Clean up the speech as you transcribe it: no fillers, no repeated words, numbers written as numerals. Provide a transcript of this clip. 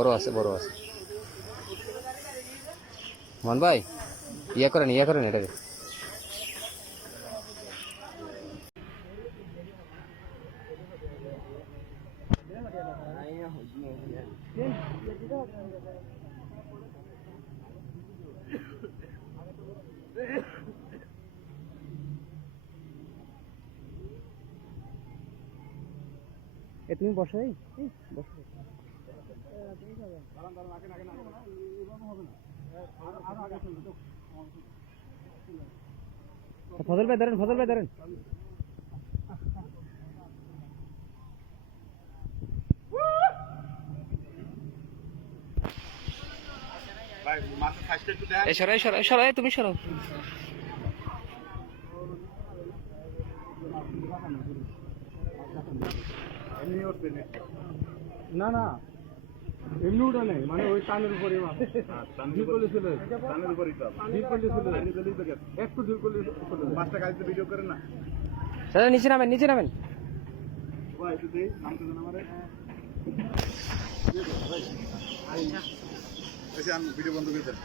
বড় আছে বড় আছে। মন ভাই ইয়া করেন এটাকে। তুমি বসো, বসো। ফজল ভাই ধরেন। সরাই তুমি সরাও। না না এমনি ওটা নেই, মানে ওই টানের উপরে টানের উপরেই তো একটু দূর করলে মাছটা গাড়িতে ভিডিও করেন না। নিচে নামেন। একটু দেই নামতে দেন আমারে। ভিডিও বন্ধ করে দেন।